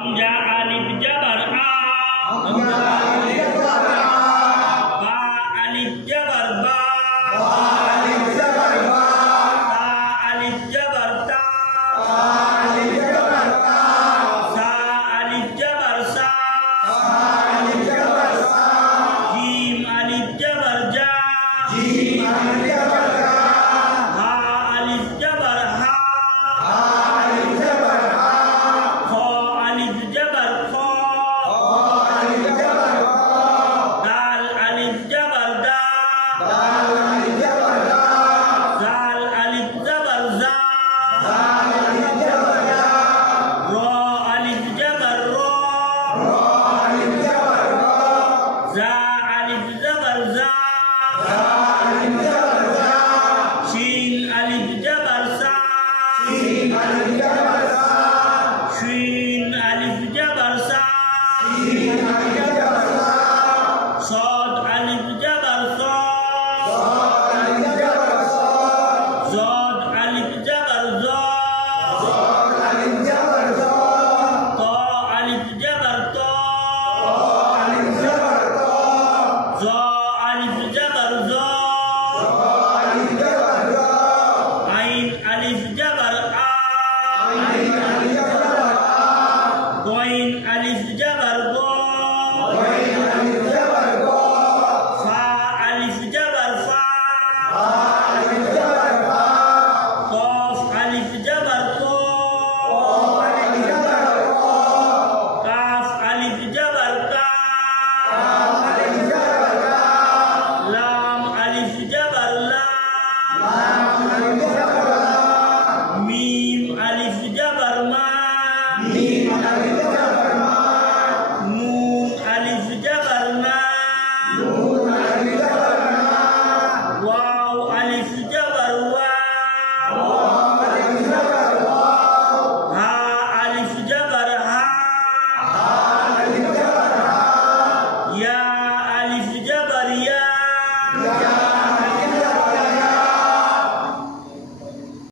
Hamzah alif jabar a. Ba alif jabar ba. Ta alif jabar ta. Sa alif jabar sa. Jim alif jabar ja. Ha alif jabar ha. Kha alif jabar kha. Dal alif jabar da. Zal alif jabar za. Ra alif jabar ra. Za alif jabar za. Shin alif jabar sa. Shin alif jabar sa. Sad alif jabar sa. Zad alif jabar za. Ta alif jabar ta. Za alif jabar za. Ain alif jabar a. Ghain alif jabar